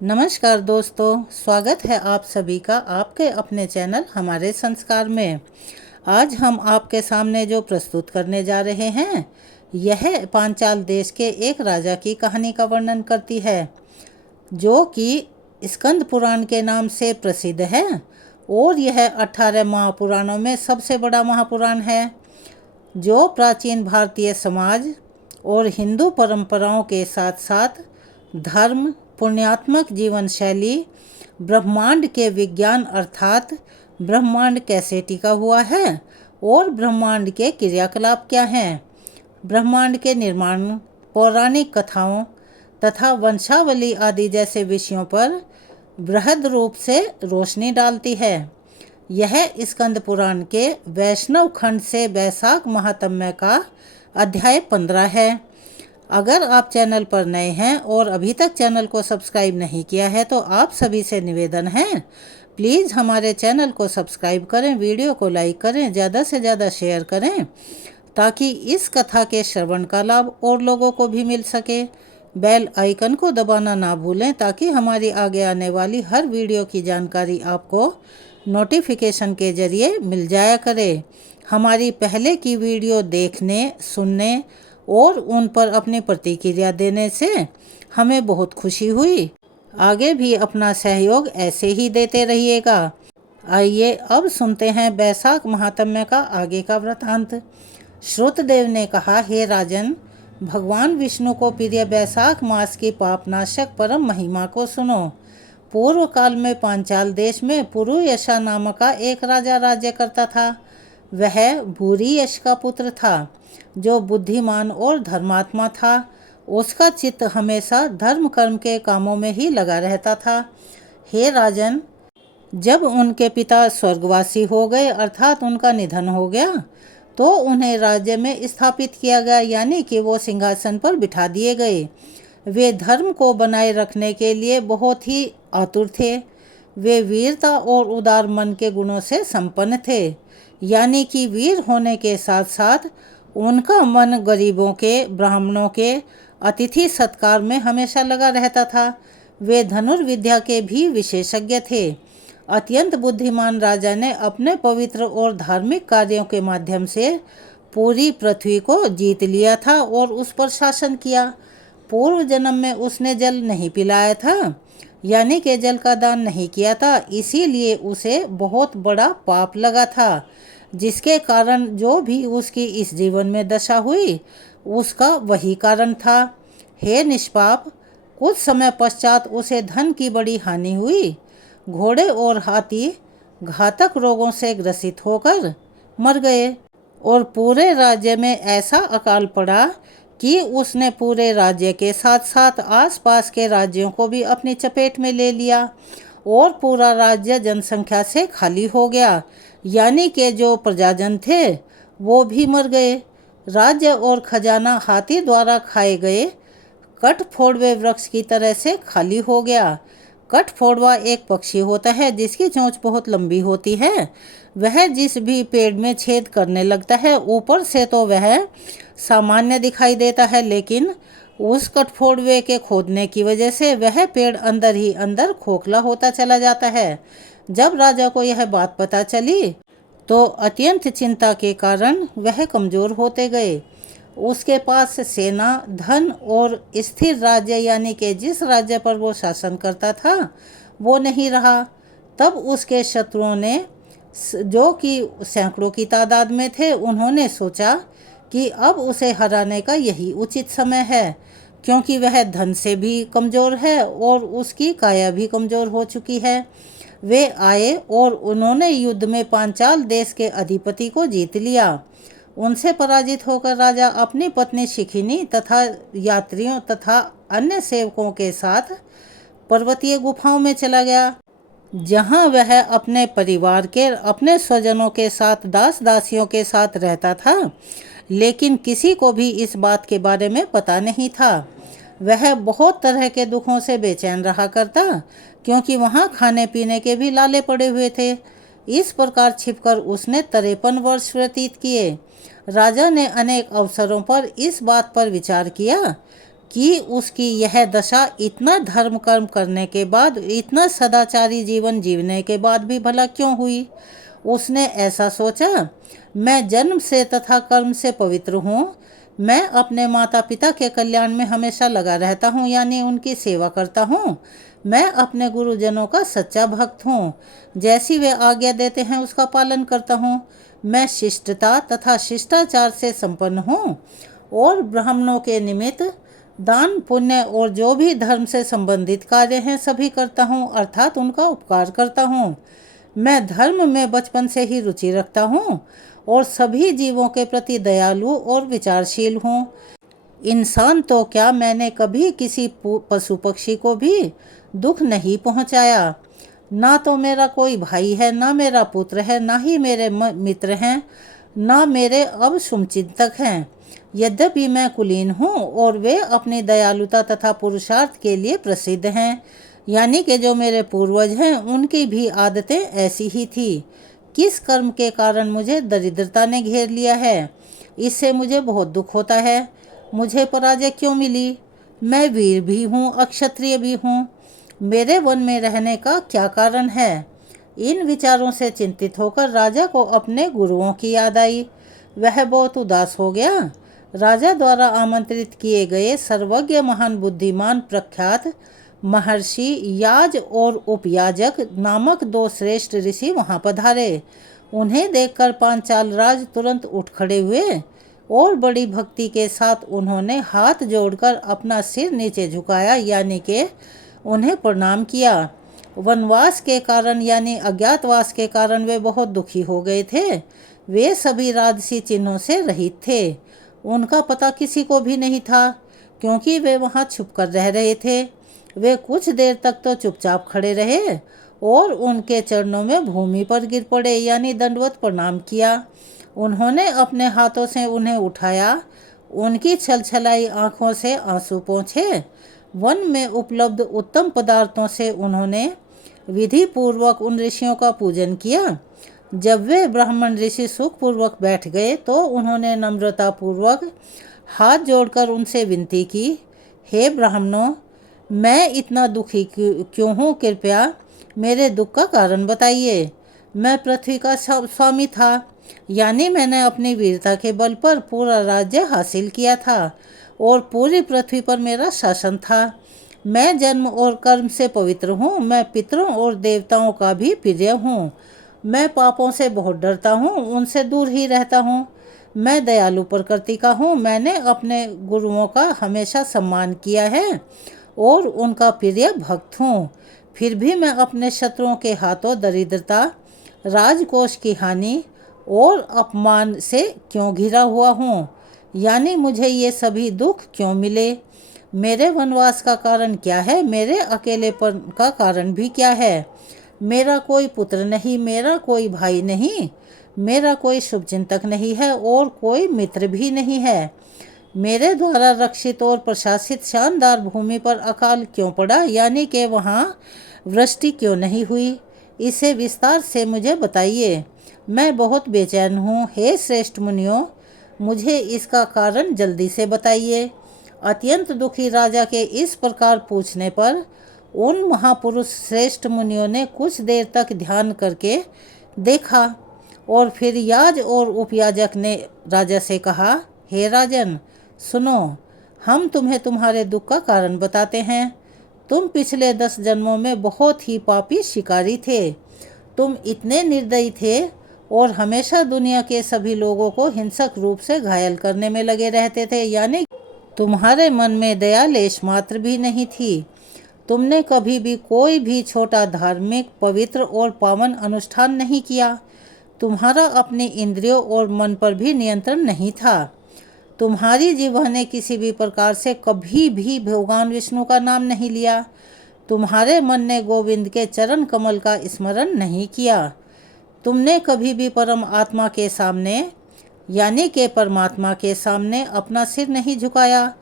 नमस्कार दोस्तों, स्वागत है आप सभी का आपके अपने चैनल हमारे संस्कार में। आज हम आपके सामने जो प्रस्तुत करने जा रहे हैं यह पांचाल देश के एक राजा की कहानी का वर्णन करती है जो कि स्कंद पुराण के नाम से प्रसिद्ध है और यह 18 महापुराणों में सबसे बड़ा महापुराण है जो प्राचीन भारतीय समाज और हिंदू परंपराओं के साथ साथ धर्म, पुण्यात्मक जीवन शैली, ब्रह्मांड के विज्ञान अर्थात ब्रह्मांड कैसे टिका हुआ है और ब्रह्मांड के क्रियाकलाप क्या हैं, ब्रह्मांड के निर्माण, पौराणिक कथाओं तथा वंशावली आदि जैसे विषयों पर बृहद रूप से रोशनी डालती है। यह स्कंद पुराण के वैष्णव खंड से वैशाख महात्म्य का अध्याय 15 है। अगर आप चैनल पर नए हैं और अभी तक चैनल को सब्सक्राइब नहीं किया है तो आप सभी से निवेदन है प्लीज़ हमारे चैनल को सब्सक्राइब करें, वीडियो को लाइक करें, ज़्यादा से ज़्यादा शेयर करें ताकि इस कथा के श्रवण का लाभ और लोगों को भी मिल सके। बेल आइकन को दबाना ना भूलें ताकि हमारी आगे आने वाली हर वीडियो की जानकारी आपको नोटिफिकेशन के ज़रिए मिल जाया करे। हमारी पहले की वीडियो देखने, सुनने और उन पर अपनी प्रतिक्रिया देने से हमें बहुत खुशी हुई। आगे भी अपना सहयोग ऐसे ही देते रहिएगा। आइए अब सुनते हैं वैशाख महात्म्य का आगे का वृतांत। श्रुतदेव ने कहा, हे राजन, भगवान विष्णु को प्रिय वैशाख मास की पापनाशक परम महिमा को सुनो। पूर्व काल में पांचाल देश में पुरुयशा नामक का एक राजा राज्य करता था। वह भूरियश का पुत्र था जो बुद्धिमान और धर्मात्मा था। उसका चित्त हमेशा धर्म कर्म के कामों में ही लगा रहता था। हे राजन, जब उनके पिता स्वर्गवासी हो गए अर्थात उनका निधन हो गया तो उन्हें राज्य में स्थापित किया गया, यानी कि वो सिंहासन पर बिठा दिए गए। वे धर्म को बनाए रखने के लिए बहुत ही आतुर थे। वे वीरता और उदार मन के गुणों से संपन्न थे, यानी कि वीर होने के साथ साथ उनका मन गरीबों के, ब्राह्मणों के अतिथि सत्कार में हमेशा लगा रहता था। वे धनुर्विद्या के भी विशेषज्ञ थे। अत्यंत बुद्धिमान राजा ने अपने पवित्र और धार्मिक कार्यों के माध्यम से पूरी पृथ्वी को जीत लिया था और उस पर शासन किया। पूर्व जन्म में उसने जल नहीं पिलाया था, यानी कि जल का दान नहीं किया था, इसीलिए उसे बहुत बड़ा पाप लगा था, जिसके कारण जो भी उसकी इस जीवन में दशा हुई उसका वही कारण था। हे निष्पाप, कुछ समय पश्चात उसे धन की बड़ी हानि हुई। घोड़े और हाथी घातक रोगों से ग्रसित होकर मर गए और पूरे राज्य में ऐसा अकाल पड़ा कि उसने पूरे राज्य के साथ साथ आसपास के राज्यों को भी अपनी चपेट में ले लिया और पूरा राज्य जनसंख्या से खाली हो गया, यानी कि जो प्रजाजन थे वो भी मर गए। राज्य और खजाना हाथी द्वारा खाए गए कठफोड़वे वृक्ष की तरह से खाली हो गया। कठफोड़वा एक पक्षी होता है जिसकी चोंच बहुत लंबी होती है। वह जिस भी पेड़ में छेद करने लगता है ऊपर से तो वह सामान्य दिखाई देता है, लेकिन उस कठफोड़वे के खोदने की वजह से वह पेड़ अंदर ही अंदर खोखला होता चला जाता है। जब राजा को यह बात पता चली तो अत्यंत चिंता के कारण वह कमज़ोर होते गए। उसके पास सेना, धन और स्थिर राज्य, यानी कि जिस राज्य पर वो शासन करता था वो नहीं रहा। तब उसके शत्रुओं ने, जो कि सैकड़ों की तादाद में थे, उन्होंने सोचा कि अब उसे हराने का यही उचित समय है, क्योंकि वह धन से भी कमज़ोर है और उसकी काया भी कमज़ोर हो चुकी है। वे आए और उन्होंने युद्ध में पांचाल देश के अधिपति को जीत लिया। उनसे पराजित होकर राजा अपनी पत्नी शिखिनी तथा यात्रियों तथा अन्य सेवकों के साथ पर्वतीय गुफाओं में चला गया, जहां वह अपने परिवार के, अपने स्वजनों के साथ, दास दासियों के साथ रहता था, लेकिन किसी को भी इस बात के बारे में पता नहीं था। वह बहुत तरह के दुखों से बेचैन रहा करता, क्योंकि वहाँ खाने पीने के भी लाले पड़े हुए थे। इस प्रकार छिपकर उसने 53 वर्ष व्यतीत किए। राजा ने अनेक अवसरों पर इस बात पर विचार किया कि उसकी यह दशा इतना धर्म कर्म करने के बाद, इतना सदाचारी जीवन जीने के बाद भी भला क्यों हुई। उसने ऐसा सोचा, मैं जन्म से तथा कर्म से पवित्र हूँ, मैं अपने माता पिता के कल्याण में हमेशा लगा रहता हूँ, यानी उनकी सेवा करता हूँ। मैं अपने गुरुजनों का सच्चा भक्त हूँ, जैसी वे आज्ञा देते हैं उसका पालन करता हूँ। मैं शिष्टता तथा शिष्टाचार से संपन्न हूँ और ब्राह्मणों के निमित्त दान पुण्य और जो भी धर्म से संबंधित कार्य हैं सभी करता हूँ, अर्थात उनका उपकार करता हूँ। मैं धर्म में बचपन से ही रुचि रखता हूँ और सभी जीवों के प्रति दयालु और विचारशील हूँ। इंसान तो क्या, मैंने कभी किसी पशु पक्षी को भी दुख नहीं पहुँचाया। ना तो मेरा कोई भाई है, ना मेरा पुत्र है, ना ही मेरे मित्र हैं, ना मेरे अब शुभचिंतक हैं। यद्यपि मैं कुलीन हूँ और वे अपनी दयालुता तथा पुरुषार्थ के लिए प्रसिद्ध हैं, यानी कि जो मेरे पूर्वज हैं उनकी भी आदतें ऐसी ही थी। किस कर्म के कारण मुझे दरिद्रता ने घेर लिया है, इससे मुझे बहुत दुख होता है। मुझे पराजय क्यों मिली? मैं वीर भी हूँ, अक्षत्रिय भी हूँ, मेरे वन में रहने का क्या कारण है? इन विचारों से चिंतित होकर राजा को अपने गुरुओं की याद आई। वह बहुत उदास हो गया। राजा द्वारा आमंत्रित किए गए सर्वज्ञ महान बुद्धिमान प्रख्यात महर्षि याज और उपयाजक नामक दो श्रेष्ठ ऋषि वहां पधारे। उन्हें देखकर पांचाल राज तुरंत उठ खड़े हुए और बड़ी भक्ति के साथ उन्होंने हाथ जोड़कर अपना सिर नीचे झुकाया, यानी कि उन्हें प्रणाम किया। वनवास के कारण यानी अज्ञातवास के कारण वे बहुत दुखी हो गए थे। वे सभी राजसी चिन्हों से रहित थे। उनका पता किसी को भी नहीं था, क्योंकि वे वहां छुप कर रह रहे थे। वे कुछ देर तक तो चुपचाप खड़े रहे और उनके चरणों में भूमि पर गिर पड़े, यानी दंडवत प्रणाम किया। उन्होंने अपने हाथों से उन्हें उठाया। उनकी छलछलाई आंखों से आंसू पोंछे। वन में उपलब्ध उत्तम पदार्थों से उन्होंने विधि पूर्वक उन ऋषियों का पूजन किया। जब वे ब्राह्मण ऋषि सुखपूर्वक बैठ गए तो उन्होंने नम्रता पूर्वक हाथ जोड़कर उनसे विनती की, हे ब्राह्मणों, मैं इतना दुखी क्यों हूँ, कृपया मेरे दुख का कारण बताइए। मैं पृथ्वी का स्वामी था, यानी मैंने अपनी वीरता के बल पर पूरा राज्य हासिल किया था और पूरी पृथ्वी पर मेरा शासन था। मैं जन्म और कर्म से पवित्र हूँ। मैं पितरों और देवताओं का भी प्रिय हूँ। मैं पापों से बहुत डरता हूँ, उनसे दूर ही रहता हूँ। मैं दयालु प्रकृति का हूँ। मैंने अपने गुरुओं का हमेशा सम्मान किया है और उनका प्रिय भक्त हूँ। फिर भी मैं अपने शत्रुओं के हाथों दरिद्रता, राजकोष की हानि और अपमान से क्यों घिरा हुआ हूँ, यानी मुझे ये सभी दुख क्यों मिले। मेरे वनवास का कारण क्या है, मेरे अकेलेपन का कारण भी क्या है। मेरा कोई पुत्र नहीं, मेरा कोई भाई नहीं, मेरा कोई शुभचिंतक नहीं है और कोई मित्र भी नहीं है। मेरे द्वारा रक्षित और प्रशासित शानदार भूमि पर अकाल क्यों पड़ा, यानी कि वहाँ वृष्टि क्यों नहीं हुई, इसे विस्तार से मुझे बताइए। मैं बहुत बेचैन हूँ। हे श्रेष्ठ मुनियों, मुझे इसका कारण जल्दी से बताइए। अत्यंत दुखी राजा के इस प्रकार पूछने पर उन महापुरुष श्रेष्ठ मुनियों ने कुछ देर तक ध्यान करके देखा और फिर याज और उपयाजक ने राजा से कहा, हे राजन, सुनो, हम तुम्हें तुम्हारे दुख का कारण बताते हैं। तुम पिछले 10 जन्मों में बहुत ही पापी शिकारी थे। तुम इतने निर्दयी थे और हमेशा दुनिया के सभी लोगों को हिंसक रूप से घायल करने में लगे रहते थे, यानी तुम्हारे मन में दया लेश मात्र भी नहीं थी। तुमने कभी भी कोई भी छोटा धार्मिक, पवित्र और पावन अनुष्ठान नहीं किया। तुम्हारा अपनी इंद्रियों और मन पर भी नियंत्रण नहीं था। तुम्हारी जिह्वा ने किसी भी प्रकार से कभी भी भगवान विष्णु का नाम नहीं लिया। तुम्हारे मन ने गोविंद के चरण कमल का स्मरण नहीं किया। तुमने कभी भी परम आत्मा के सामने, यानी के परमात्मा के सामने अपना सिर नहीं झुकाया।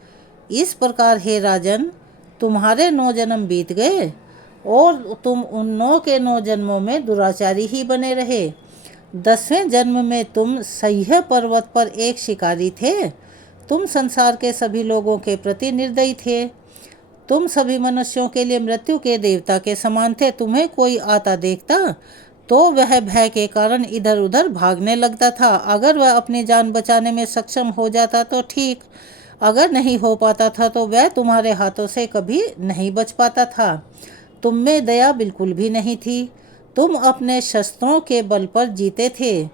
इस प्रकार हे राजन, तुम्हारे 9 जन्म बीत गए और तुम उन 9 के 9 जन्मों में दुराचारी ही बने रहे। 10वें जन्म में तुम सह्य पर्वत पर एक शिकारी थे। तुम संसार के सभी लोगों के प्रति निर्दयी थे। तुम सभी मनुष्यों के लिए मृत्यु के देवता के समान थे। तुम्हें कोई आता देखता तो वह भय के कारण इधर उधर भागने लगता था। अगर वह अपनी जान बचाने में सक्षम हो जाता तो ठीक, अगर नहीं हो पाता था तो वह तुम्हारे हाथों से कभी नहीं बच पाता था। तुम में दया बिल्कुल भी नहीं थी। तुम अपने शस्त्रों के बल पर जीते थे।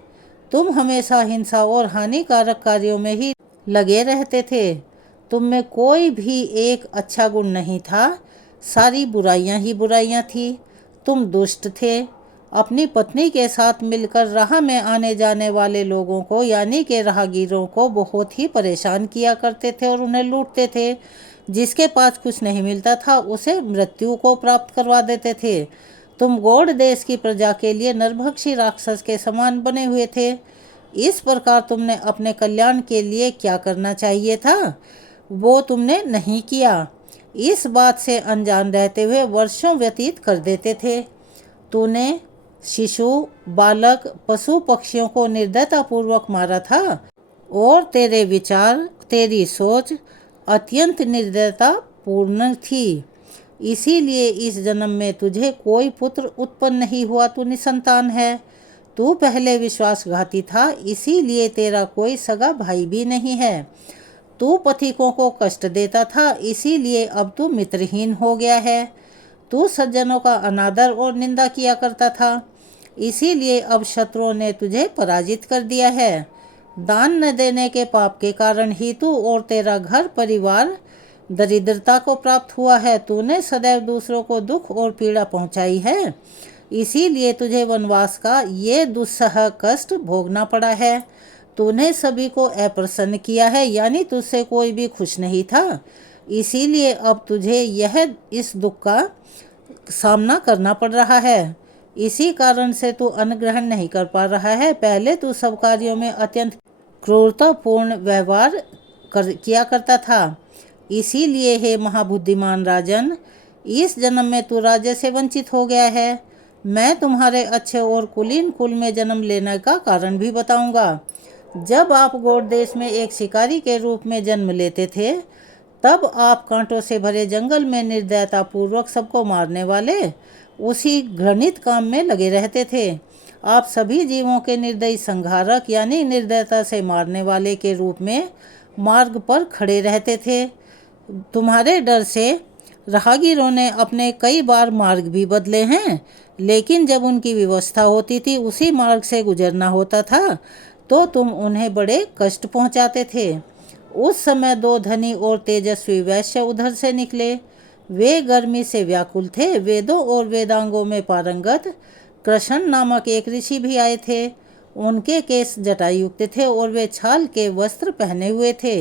तुम हमेशा हिंसा और हानिकारक कार्यों में ही लगे रहते थे। तुम में कोई भी एक अच्छा गुण नहीं था, सारी बुराइयां ही बुराइयां थी। तुम दुष्ट थे। अपनी पत्नी के साथ मिलकर राह में आने जाने वाले लोगों को यानी कि राहगीरों को बहुत ही परेशान किया करते थे और उन्हें लूटते थे। जिसके पास कुछ नहीं मिलता था उसे मृत्यु को प्राप्त करवा देते थे। तुम गौड़ देश की प्रजा के लिए नरभक्षी राक्षस के समान बने हुए थे। इस प्रकार तुमने अपने कल्याण के लिए क्या करना चाहिए था वो तुमने नहीं किया। इस बात से अनजान रहते हुए वर्षों व्यतीत कर देते थे। तूने शिशु, बालक, पशु पक्षियों को निर्दयतापूर्वक मारा था और तेरे विचार, तेरी सोच अत्यंत निर्दयता पूर्ण थी। इसीलिए इस जन्म में तुझे कोई पुत्र उत्पन्न नहीं हुआ। तू निसंतान है। तू पहले विश्वासघाती था, इसीलिए तेरा कोई सगा भाई भी नहीं है। तू पथिकों को कष्ट देता था, इसीलिए अब तू मित्रहीन हो गया है। तू सज्जनों का अनादर और निंदा किया करता था, इसीलिए अब शत्रुओं ने तुझे पराजित कर दिया है। दान न देने के पाप के कारण ही तू और तेरा घर परिवार दरिद्रता को प्राप्त हुआ है। तूने सदैव दूसरों को दुख और पीड़ा पहुंचाई है, इसीलिए तुझे वनवास का ये दुस्सह कष्ट भोगना पड़ा है। तूने सभी को अप्रसन्न किया है, यानी तुझसे कोई भी खुश नहीं था, इसीलिए अब तुझे इस दुख का सामना करना पड़ रहा है। इसी कारण से तू अन्न ग्रहण नहीं कर पा रहा है। पहले तू सब कार्यों में अत्यंत क्रूरतापूर्ण व्यवहार किया करता था, इसीलिए हे महाबुद्धिमान राजन, इस जन्म में तू राज्य से वंचित हो गया है। मैं तुम्हारे अच्छे और कुलीन कुल में जन्म लेने का कारण भी बताऊंगा। जब आप गौड़ देश में एक शिकारी के रूप में जन्म लेते थे, तब आप कांटों से भरे जंगल में निर्दयतापूर्वक सबको मारने वाले उसी घृणित काम में लगे रहते थे। आप सभी जीवों के निर्दयी संहारक यानी निर्दयता से मारने वाले के रूप में मार्ग पर खड़े रहते थे। तुम्हारे डर से राहगीरों ने अपने कई बार मार्ग भी बदले हैं, लेकिन जब उनकी व्यवस्था होती थी उसी मार्ग से गुजरना होता था तो तुम उन्हें बड़े कष्ट पहुंचाते थे। उस समय दो धनी और तेजस्वी वैश्य उधर से निकले। वे गर्मी से व्याकुल थे। वेदों और वेदांगों में पारंगत कृष्ण नामक एक ऋषि भी आए थे। उनके केस जटायुक्त थे और वे छाल के वस्त्र पहने हुए थे।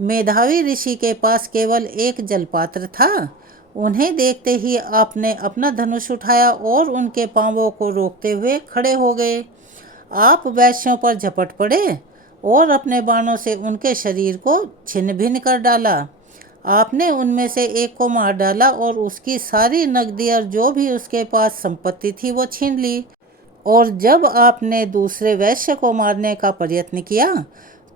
मेधावी ऋषि के पास केवल एक जलपात्र था। उन्हें देखते ही आपने अपना धनुष उठाया और उनके पांवों को रोकते हुए खड़े हो गए। आप वैश्यों पर झपट पड़े और अपने बाणों से उनके शरीर को छिन्न भिन्न कर डाला। आपने उनमें से एक को मार डाला और उसकी सारी नकदी और जो भी उसके पास संपत्ति थी वो छीन ली। और जब आपने दूसरे वैश्य को मारने का प्रयत्न किया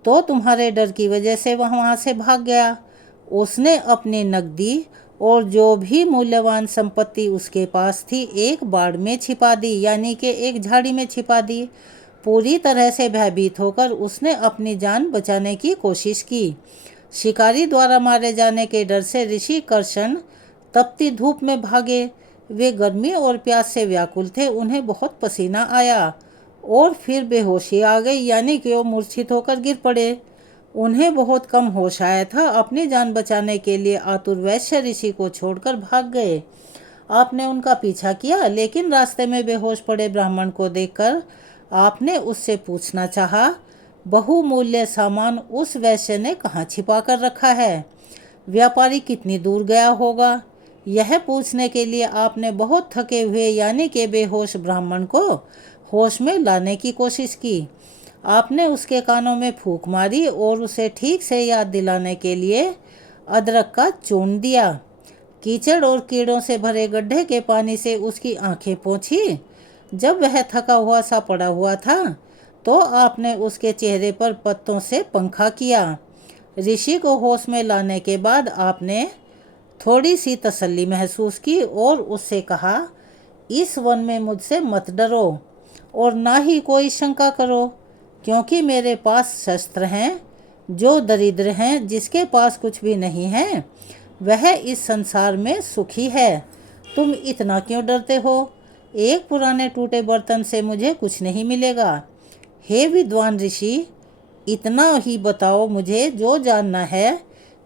तो तुम्हारे डर की वजह से वह वहाँ से भाग गया। उसने अपनी नकदी और जो भी मूल्यवान संपत्ति उसके पास थी एक बाड़ में छिपा दी, यानी कि एक झाड़ी में छिपा दी। पूरी तरह से भयभीत होकर उसने अपनी जान बचाने की कोशिश की। शिकारी द्वारा मारे जाने के डर से ऋषि कृष्ण तपती धूप में भागे। वे गर्मी और प्यास से व्याकुल थे। उन्हें बहुत पसीना आया और फिर बेहोशी आ गई, यानी कि वो मूर्छित होकर गिर पड़े। उन्हें बहुत कम होश आया था। अपनी जान बचाने के लिए आतुर वैश्य ऋषि को छोड़कर भाग गए। आपने उनका पीछा किया, लेकिन रास्ते में बेहोश पड़े ब्राह्मण को देखकर आपने उससे पूछना चाहा, बहुमूल्य सामान उस वैश्य ने कहाँ छिपा कर रखा है? व्यापारी कितनी दूर गया होगा? यह पूछने के लिए आपने बहुत थके हुए यानी कि बेहोश ब्राह्मण को होश में लाने की कोशिश की। आपने उसके कानों में फूंक मारी और उसे ठीक से याद दिलाने के लिए अदरक का चूर्ण दिया। कीचड़ और कीड़ों से भरे गड्ढे के पानी से उसकी आंखें पोंछी। जब वह थका हुआ सा पड़ा हुआ था तो आपने उसके चेहरे पर पत्तों से पंखा किया। ऋषि को होश में लाने के बाद आपने थोड़ी सी तसल्ली महसूस की और उससे कहा, इस वन में मुझसे मत डरो और ना ही कोई शंका करो, क्योंकि मेरे पास शस्त्र हैं। जो दरिद्र हैं, जिसके पास कुछ भी नहीं है, वह इस संसार में सुखी है। तुम इतना क्यों डरते हो? एक पुराने टूटे बर्तन से मुझे कुछ नहीं मिलेगा। हे विद्वान ऋषि, इतना ही बताओ मुझे, जो जानना है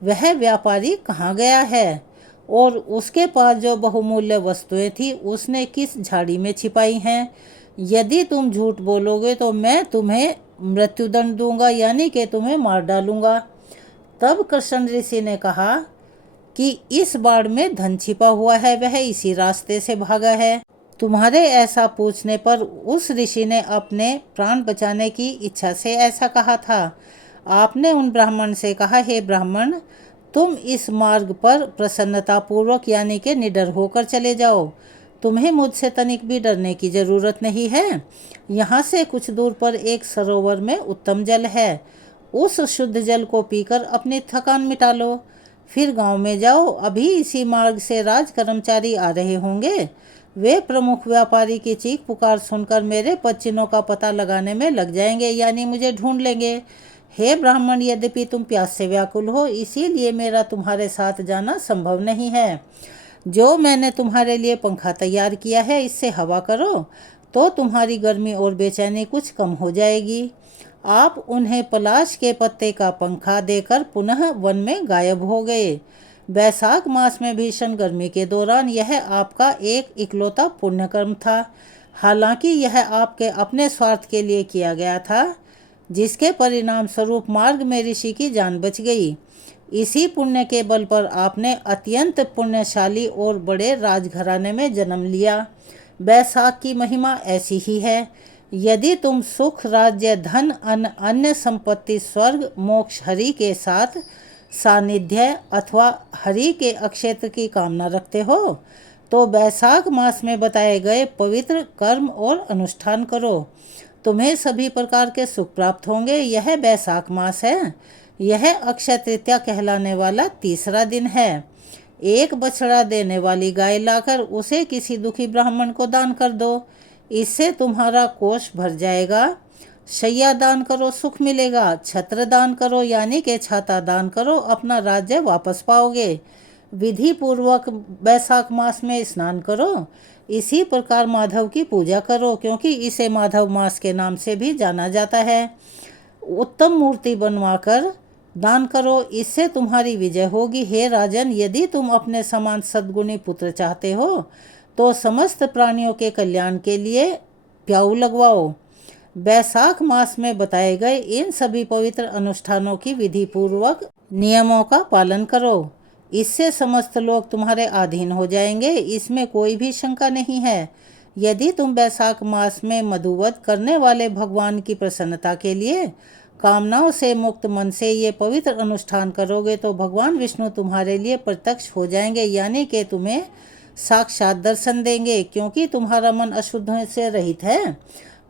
वह व्यापारी कहाँ गया है और उसके पास जो बहुमूल्य वस्तुएं थी उसने किस झाड़ी में छिपाई हैं। यदि तुम झूठ बोलोगे तो मैं तुम्हें मृत्युदंड दूंगा, यानी कि तुम्हें मार डालूंगा। तब कृष्ण ऋषि ने कहा कि इस बाड़ में धन छिपा हुआ है, वह इसी रास्ते से भागा है। तुम्हारे ऐसा पूछने पर उस ऋषि ने अपने प्राण बचाने की इच्छा से ऐसा कहा था। आपने उन ब्राह्मण से कहा, हे ब्राह्मण, तुम इस मार्ग पर प्रसन्नतापूर्वक यानी कि निडर होकर चले जाओ। तुम्हें मुझसे तनिक भी डरने की जरूरत नहीं है। यहाँ से कुछ दूर पर एक सरोवर में उत्तम जल है। उस शुद्ध जल को पीकर अपनी थकान मिटा लो। फिर गांव में जाओ। अभी इसी मार्ग से राज कर्मचारी आ रहे होंगे। वे प्रमुख व्यापारी की चीख पुकार सुनकर मेरे पदचिन्हों का पता लगाने में लग जाएंगे, यानी मुझे ढूंढ लेंगे। हे ब्राह्मण, यद्यपि तुम प्यास से व्याकुल हो, इसीलिए मेरा तुम्हारे साथ जाना संभव नहीं है। जो मैंने तुम्हारे लिए पंखा तैयार किया है, इससे हवा करो तो तुम्हारी गर्मी और बेचैनी कुछ कम हो जाएगी। आप उन्हें पलाश के पत्ते का पंखा देकर पुनः वन में गायब हो गए। बैसाख मास में भीषण गर्मी के दौरान यह आपका एक इकलौता पुण्यकर्म था। हालांकि यह आपके अपने स्वार्थ के लिए किया गया था, जिसके परिणाम स्वरूप मार्ग में ऋषि की जान बच गई। इसी पुण्य के बल पर आपने अत्यंत पुण्यशाली और बड़े राजघराने में जन्म लिया। बैसाख की महिमा ऐसी ही है। यदि तुम सुख, राज्य, धन, अन्य संपत्ति, स्वर्ग, मोक्ष, हरि के साथ सानिध्य अथवा हरि के अक्षेत्र की कामना रखते हो, तो बैसाख मास में बताए गए पवित्र कर्म और अनुष्ठान करो। तुम्हें सभी प्रकार के सुख प्राप्त होंगे। यह बैसाख मास है। यह अक्षय तृतीया कहलाने वाला तीसरा दिन है। एक बछड़ा देने वाली गाय लाकर उसे किसी दुखी ब्राह्मण को दान कर दो। इससे तुम्हारा कोष भर जाएगा। शैया दान करो, सुख मिलेगा। छत्र दान करो, यानी कि छाता दान करो, अपना राज्य वापस पाओगे। विधि पूर्वक बैसाख मास में स्नान करो। इसी प्रकार माधव की पूजा करो, क्योंकि इसे माधव मास के नाम से भी जाना जाता है। उत्तम मूर्ति बनवाकर दान करो, इससे तुम्हारी विजय होगी। हे राजन, यदि तुम अपने समान सद्गुणी पुत्र चाहते हो तो समस्त प्राणियों के कल्याण के लिए प्याऊ लगवाओ। बैसाख मास में बताए गए इन सभी पवित्र अनुष्ठानों की विधि पूर्वक नियमों का पालन करो। इससे समस्त लोग तुम्हारे अधीन हो जाएंगे, इसमें कोई भी शंका नहीं है। यदि तुम बैसाख मास में मधुवत करने वाले भगवान की प्रसन्नता के लिए कामनाओं से मुक्त मन से ये पवित्र अनुष्ठान करोगे तो भगवान विष्णु तुम्हारे लिए प्रत्यक्ष हो जाएंगे, यानी कि तुम्हें साक्षात दर्शन देंगे, क्योंकि तुम्हारा मन अशुद्ध से रहित है।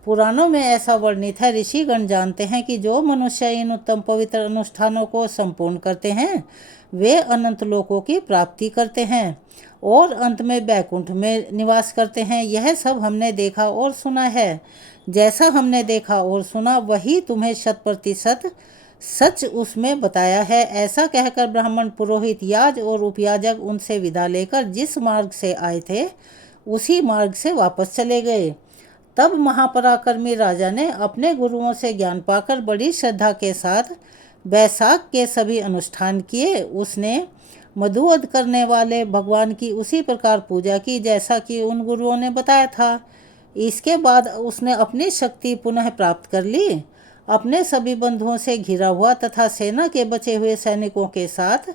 पुराणों में ऐसा वर्णित है। ऋषिगण जानते हैं कि जो मनुष्य इन उत्तम पवित्र अनुष्ठानों को संपूर्ण करते हैं, वे अनंत लोकों की प्राप्ति करते हैं और अंत में बैकुंठ में निवास करते हैं। यह सब हमने देखा और सुना है। जैसा हमने देखा और सुना, वही तुम्हें 100% सच उसमें बताया है। ऐसा कहकर ब्राह्मण, पुरोहित, याज और उपयाजक उनसे विदा लेकर जिस मार्ग से आए थे उसी मार्ग से वापस चले गए। तब महापराक्रमी राजा ने अपने गुरुओं से ज्ञान पाकर बड़ी श्रद्धा के साथ बैसाख के सभी अनुष्ठान किए। उसने मधुवध करने वाले भगवान की उसी प्रकार पूजा की जैसा कि उन गुरुओं ने बताया था। इसके बाद उसने अपनी शक्ति पुनः प्राप्त कर ली। अपने सभी बंधुओं से घिरा हुआ तथा सेना के बचे हुए सैनिकों के साथ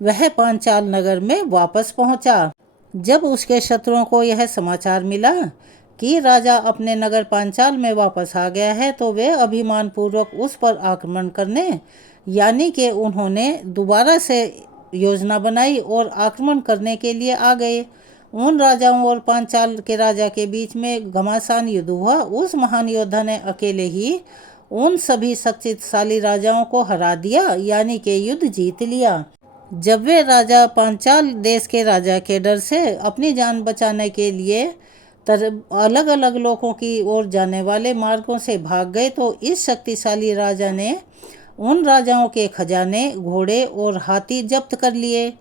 वह पांचाल नगर में वापस पहुंचा। जब उसके शत्रुओं को यह समाचार मिला कि राजा अपने नगर पांचाल में वापस आ गया है, तो वे अभिमान पूर्वक उस पर आक्रमण करने, यानी कि उन्होंने दोबारा से योजना बनाई और आक्रमण करने के लिए आ गए। उन राजाओं और पांचाल के राजा के बीच में घमासान युद्ध हुआ। उस महान योद्धा ने अकेले ही उन सभी शक्तिशाली राजाओं को हरा दिया, यानी कि युद्ध जीत लिया। जब वे राजा पांचाल देश के राजा के डर से अपनी जान बचाने के लिए अलग अलग लोगों की ओर जाने वाले मार्गों से भाग गए, तो इस शक्तिशाली राजा ने उन राजाओं के खजाने, घोड़े और हाथी जब्त कर लिए।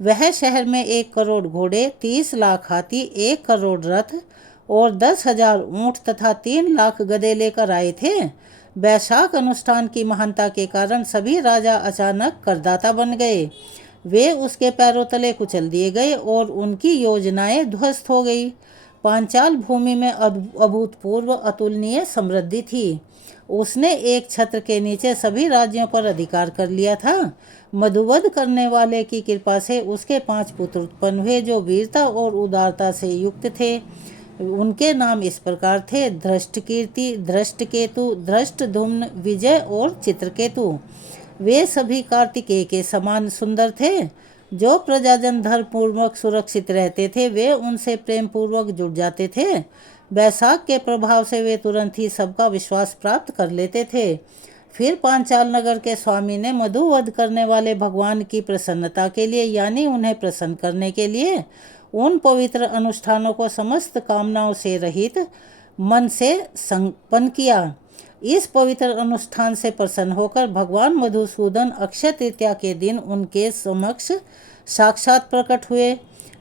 वह शहर में 1 करोड़ घोड़े, 30 लाख हाथी, 1 करोड़ रथ और 10,000 ऊँट तथा 3 लाख गधे लेकर आए थे। बैसाख अनुष्ठान की महानता के कारण सभी राजा अचानक करदाता बन गए। वे उसके पैरों तले कुचल दिए गए और उनकी योजनाएं ध्वस्त हो गई। पांचाल भूमि में अभूतपूर्व अतुलनीय समृद्धि थी। उसने एक छत्र के नीचे सभी राज्यों पर अधिकार कर लिया था। मधुवध करने वाले की कृपा से उसके 5 पुत्र उत्पन्न हुए जो वीरता और उदारता से युक्त थे। उनके नाम इस प्रकार थे: धृष्टकीर्ति, धृष्टकेतु, धृष्टद्युम्न, विजय और चित्रकेतु। वे सभी कार्तिकेय के समान सुंदर थे। जो प्रजाजन धर्मपूर्वक सुरक्षित रहते थे वे उनसे प्रेम पूर्वक जुड़ जाते थे। बैसाख के प्रभाव से वे तुरंत ही सबका विश्वास प्राप्त कर लेते थे। फिर पांचाल नगर के स्वामी ने मधुवध करने वाले भगवान की प्रसन्नता के लिए, यानी उन्हें प्रसन्न करने के लिए, उन पवित्र अनुष्ठानों को समस्त कामनाओं से रहित मन से संपन्न किया। इस पवित्र अनुष्ठान से प्रसन्न होकर भगवान मधुसूदन अक्षय तृतीया के दिन उनके समक्ष साक्षात प्रकट हुए।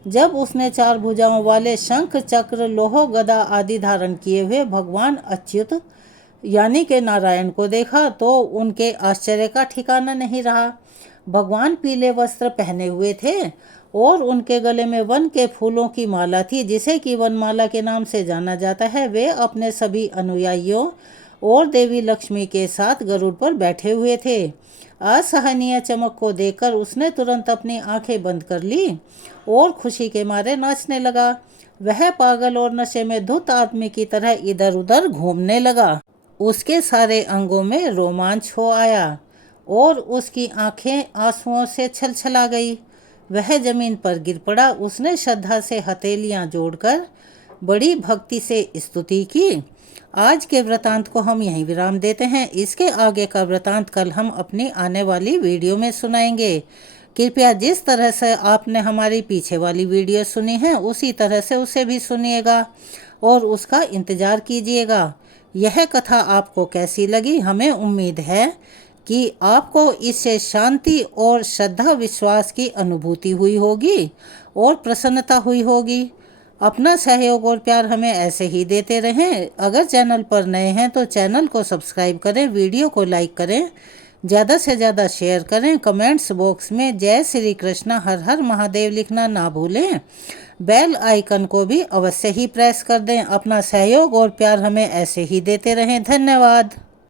जब उसने 4 भुजाओं वाले शंख, चक्र, लोह, गदा आदि धारण किए हुए भगवान अच्युत यानी के नारायण को देखा तो उनके आश्चर्य का ठिकाना नहीं रहा। भगवान पीले वस्त्र पहने हुए थे और उनके गले में वन के फूलों की माला थी, जिसे कि वनमाला के नाम से जाना जाता है। वे अपने सभी अनुयायियों और देवी लक्ष्मी के साथ गरुड़ पर बैठे हुए थे। असहनीय चमक को देखकर उसने तुरंत अपनी आंखें बंद कर ली और खुशी के मारे नाचने लगा। वह पागल और नशे में धुत आदमी की तरह इधर उधर घूमने लगा। उसके सारे अंगों में रोमांच हो आया और उसकी आंखें आंसुओं से छलछला गई। वह जमीन पर गिर पड़ा। उसने श्रद्धा से हथेलियां जोड़कर बड़ी भक्ति से स्तुति की। आज के वृतांत को हम यहीं विराम देते हैं। इसके आगे का वृतांत कल हम अपनी आने वाली वीडियो में सुनाएंगे। कृपया जिस तरह से आपने हमारी पीछे वाली वीडियो सुनी है उसी तरह से उसे भी सुनिएगा और उसका इंतज़ार कीजिएगा। यह कथा आपको कैसी लगी? हमें उम्मीद है कि आपको इससे शांति और श्रद्धा विश्वास की अनुभूति हुई होगी और प्रसन्नता हुई होगी। अपना सहयोग और प्यार हमें ऐसे ही देते रहें। अगर चैनल पर नए हैं तो चैनल को सब्सक्राइब करें, वीडियो को लाइक करें, ज़्यादा से ज़्यादा शेयर करें। कमेंट्स बॉक्स में जय श्री कृष्णा हर हर महादेव लिखना ना भूलें। बेल आइकन को भी अवश्य ही प्रेस कर दें। अपना सहयोग और प्यार हमें ऐसे ही देते रहें। धन्यवाद।